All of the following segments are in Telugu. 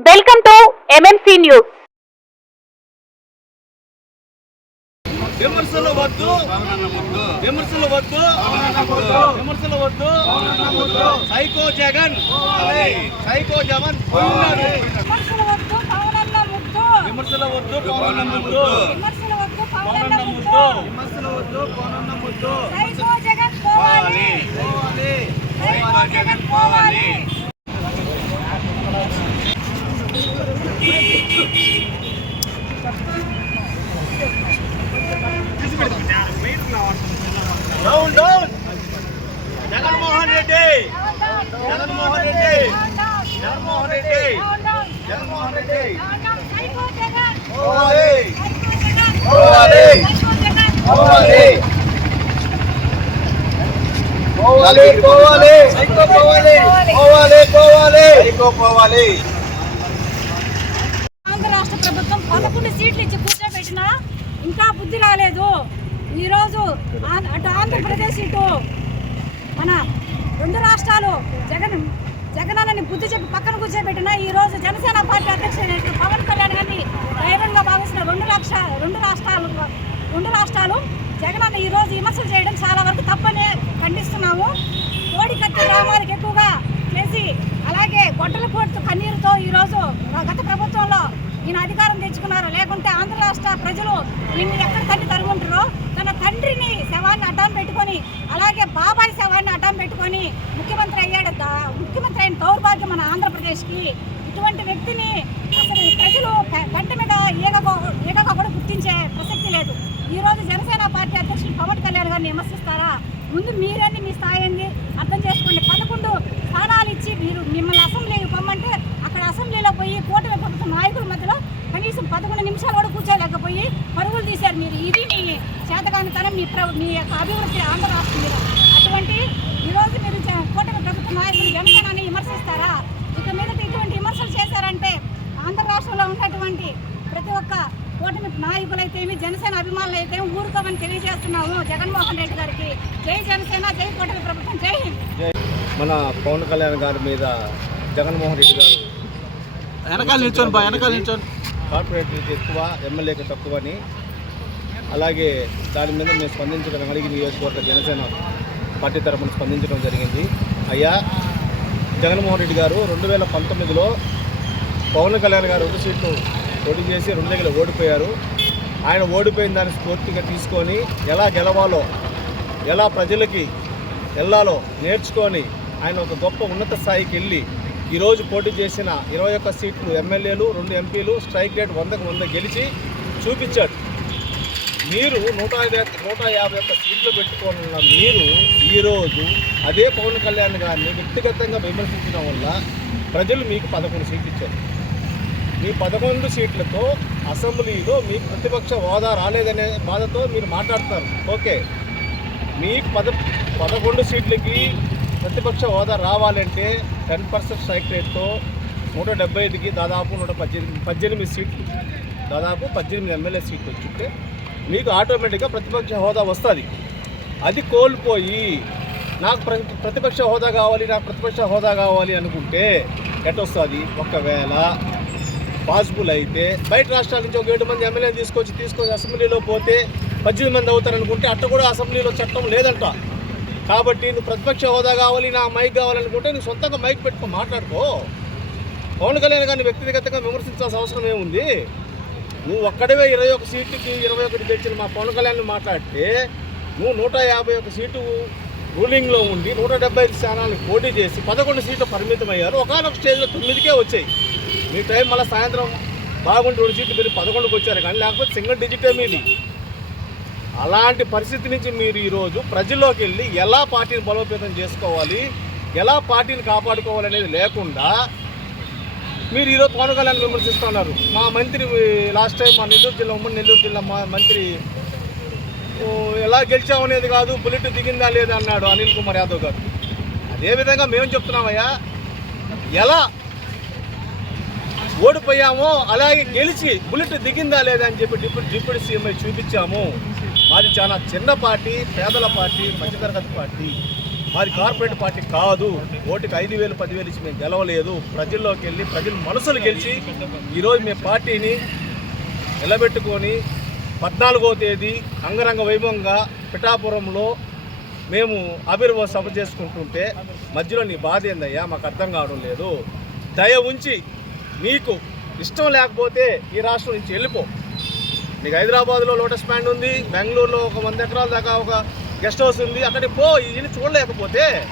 వెల్కమ్ టు ఎంఎంసీ న్యూస్ విమర్శలు వద్దు. విమర్శలు వద్దు. విమర్శలు వద్దు. సైకో జగన్. సైకో జగన్ పోయినాడు విమర్శల వద్దు పవనన్న ముద్దు. విమర్శలు వద్దు పవన్ ముద్దు. విమర్శల వద్దు పవన్ పవనన్న ముద్దు. విమర్శలు వద్దు పవన్ ముద్దు. సైకో జగన్ పోవాలి. పోవాలి. సైకో జగన్ పోవాలి డౌన్ డౌన్ జగన్మోహన్ రెడ్డి జగన్మోహన్ రెడ్డి జగన్మోహన్ రెడ్డి జగన్మోహన్ రెడ్డి పోవాలి పోవాలి. పోవాలి పోవాలి పోవాలి పోవాలి పోవాలి పోవాలి పోవాలి ఆంధ్ర రాష్ట్ర ప్రభుత్వం పదకొండు సీట్లు ఇచ్చి కూర్చోబెట్టినా ఇంకా బుద్ధి రాలేదు ఈరోజు అటు ఆంధ్రప్రదేశ్ ఇటు మన రెండు రాష్ట్రాలు జగన్ జగనన్నని బుద్ధి చెప్పి పక్కన కూర్చోబెట్టిన ఈ రోజు జనసేన పార్టీ అధ్యక్షుడు పవన్ కళ్యాణ్ గారిని డ్రైవర్గా భావిస్తున్న రెండు లక్ష రెండు రాష్ట్రాలు రెండు రాష్ట్రాలు జగనన్న ఈ రోజు విమర్శలు చేయడం చాలా వరకు తప్పనే ఖండిస్తున్నాము. కోడికత్తి గ్రామాలకు ఎక్కువగా చేసి అలాగే గొడ్డల పోటు కన్నీరుతో ఈరోజు గత ప్రభుత్వంలో ఈయన అధికారం తెచ్చుకున్నారు. లేకుంటే ఆంధ్ర రాష్ట్ర ప్రజలు ఈయన్ని ఎక్కడ తట్టి తరుగుంటారో పెట్టుకొని ముఖ్యమంత్రి అయ్యాడు. ముఖ్యమంత్రి అయిన దౌర్భాగ్యం మన ఆంధ్రప్రదేశ్కి. ఇటువంటి వ్యక్తిని అసలు ప్రజలు గ- గంట మీద ఏకగా ఏకగా కూడా గుర్తించే ప్రసక్తి లేదు. ఈ రోజు జనసేన పార్టీ అధ్యక్షులు పవన్ కళ్యాణ్ గారిని విమర్శిస్తారా? ముందు మీరేంది మీ స్థాయి ఏంది? అర్థం చేసుకోండి. పదకొండు స్థానాలు ఇచ్చి మీరు మిమ్మల్ని అసెంబ్లీకి పొమ్మంటే అక్కడ అసెంబ్లీలో పోయి కూటమి ప్రభుత్వ నాయకుల మధ్యలో కనీసం పదకొండు నిమిషాలు కూడా కూర్చోలేకపోయి పరుగులు తీశారు మీరు. ఇది మీ చేతకానితనం మీ ప్ర మీ యొక్క అభివృద్ధి ఆంధ్ర రాష్ట్రం మీద అటువంటి ఈరోజు మీరు జ- కూటమి ప్రభుత్వ నాయకులు జనసేనని విమర్శిస్తారా ఇక మీద ఇటువంటి విమర్శలు చేశారంటే ఆంధ్ర రాష్ట్రంలో ఉన్నటువంటి ప్రతి ఒక్క కూటమి నాయకులైతేమి జనసేన అభిమానులు అయితే ఊరుకోమని తెలియజేస్తున్నాము జగన్మోహన్ రెడ్డి గారికి. జై జనసేన జై కూటమి ప్రభుత్వం. జై హింద్. మన పవన్ కళ్యాణ్ గారి మీద జగన్మోహన్ రెడ్డి గారు వెనకాల నిల్చొని బా వెనకాల నిల్చొని కార్పొరేటర్కి ఎక్కువ ఎమ్మెల్యేకి తక్కువ అని అలాగే దాని మీద మేము స్పందించడం అడిగి నియోజకవర్గ జనసేన పార్టీ తరఫున స్పందించడం జరిగింది. అయ్యా జగన్మోహన్ రెడ్డి గారు రెండు వేల పంతొమ్మిదిలో పవన్ కళ్యాణ్ గారు ఒక సీట్లు పోటీ చేసి రెండు దగ్గర ఓడిపోయారు. ఆయన ఓడిపోయిన దాన్ని స్ఫూర్తిగా తీసుకొని ఎలా గెలవాలో ఎలా ప్రజలకి వెళ్ళాలో నేర్చుకొని ఆయన ఒక గొప్ప ఉన్నత స్థాయికి వెళ్ళి ఈరోజు పోటీ చేసిన ఇరవై ఒక్క సీట్లు ఎమ్మెల్యేలు రెండు ఎంపీలు స్ట్రైక్ రేట్ వందకు వంద గెలిచి చూపించాడు. మీరు నూట నూట యాభై ఒక్క సీట్లు పెట్టుకున్న మీరు ఈరోజు అదే పవన్ కళ్యాణ్ గారిని వ్యక్తిగతంగా విమర్శించడం వల్ల ప్రజలు మీకు పదకొండు సీట్లు ఇచ్చారు. మీ పదకొండు సీట్లతో అసెంబ్లీలో మీ ప్రతిపక్ష హోదా రాలేదనే బాధతో మీరు మాట్లాడతారు. ఓకే. మీ పద పదకొండు సీట్లకి ప్రతిపక్ష హోదా రావాలంటే టెన్ పర్సెంట్ స్ట్రైక్ రేట్తో నూట డెబ్బై ఐదుకి దాదాపు నూట పద్దెనిమిది పద్దెనిమిది సీట్లు దాదాపు పద్దెనిమిది ఎమ్మెల్యే సీట్లు వచ్చింటే మీకు ఆటోమేటిక్గా ప్రతిపక్ష హోదా వస్తుంది. అది కోల్పోయి నాకు ప్ర ప్రతిపక్ష హోదా కావాలి నాకు ప్రతిపక్ష హోదా కావాలి అనుకుంటే ఎట్టొస్తుంది ఒకవేళ పాసిబుల్ అయితే బయట రాష్ట్రాల నుంచి ఒక ఏడు మంది ఎమ్మెల్యేని తీసుకొచ్చి తీసుకొచ్చి అసెంబ్లీలో పోతే పద్దెనిమిది మంది అవుతారనుకుంటే అట్ట కూడా అసెంబ్లీలో చట్టం లేదంట. కాబట్టి నువ్వు ప్రతిపక్ష హోదా కావాలి నా మైక్ కావాలనుకుంటే నువ్వు సొంతంగా మైక్ పెట్టుకో మాట్లాడుకో. పవన్ కళ్యాణ్ గారిని వ్యక్తిగతంగా విమర్శించాల్సిన అవసరం ఏముంది? నువ్వు ఒక్కడవే ఇరవై ఒక సీటుకి ఇరవై ఒకటి తెచ్చిన మా పవన్ కళ్యాణ్ మాట్లాడితే నువ్వు నూట యాభై ఒక సీటు రూలింగ్లో ఉండి నూట డెబ్బై ఐదు స్థానాలకు పోటీ చేసి పదకొండు సీట్లు పరిమితం అయ్యారు ఒకనొక స్టేజ్లో తొమ్మిదికే వచ్చాయి. మీ టైం మళ్ళీ సాయంత్రం బాగుంటే రెండు సీట్లు మీరు పదకొండుకి వచ్చారు కానీ లేకపోతే సింగిల్ డిజిటే మీది. అలాంటి పరిస్థితి నుంచి మీరు ఈరోజు ప్రజల్లోకి వెళ్ళి ఎలా పార్టీని బలోపేతం చేసుకోవాలి ఎలా పార్టీని కాపాడుకోవాలనేది లేకుండా మీరు ఈరోజు పవన్ కళ్యాణ్ విమర్శిస్తున్నారు. మా మంత్రి లాస్ట్ టైం మా నెల్లూరు జిల్లా ఉమ్మడి నెల్లూరు జిల్లా మా మంత్రి ఎలా గెలిచామనేది కాదు బుల్లెట్ దిగిందా లేదా? అన్నాడు అనిల్ కుమార్ యాదవ్ గారు. అదేవిధంగా మేము చెప్తున్నామయ్యా ఎలా ఓడిపోయామో అలాగే గెలిచి బుల్లెట్ దిగిందా లేదా అని చెప్పి డిప్యూటీ డిప్యూటీ సీఎంఐ చూపించాము. మాది చాలా చిన్న పార్టీ పేదల పార్టీ మధ్యతరగతి పార్టీ. మాది కార్పొరేట్ పార్టీ కాదు. ఓటుకి ఐదు వేలు పదివేలు ఇచ్చి మేము గెలవలేదు. ప్రజల్లోకి వెళ్ళి ప్రజల మనసులు గెలిచి ఈరోజు మేము పార్టీని నిలబెట్టుకొని పద్నాలుగో తేదీ అంగరంగ వైభవంగా పిఠాపురంలో మేము ఆవిర్భావ సభ చేసుకుంటుంటే మధ్యలో నీ బాధ ఏందయ్యా? మాకు అర్థం కావడం లేదు. దయ ఉంచి మీకు ఇష్టం లేకపోతే ఈ రాష్ట్రం నుంచి వెళ్ళిపో. నీకు హైదరాబాద్లో లోటస్ ప్యాండ్ ఉంది బెంగళూరులో ఒక వంద ఎకరాల దాకా ఒక గెస్ట్ హౌస్ ఉంది అక్కడికి పో ఇవన్నీ చూడలేకపోతే.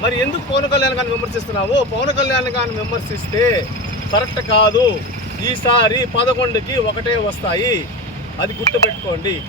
మరి ఎందుకు పవన్ కళ్యాణ్ గారిని విమర్శిస్తున్నావు? పవన్ కళ్యాణ్ గారిని విమర్శిస్తే కరెక్ట్ కాదు. ఈసారి పదకొండుకి ఒకటే వస్తాయి. అది గుర్తుపెట్టుకోండి.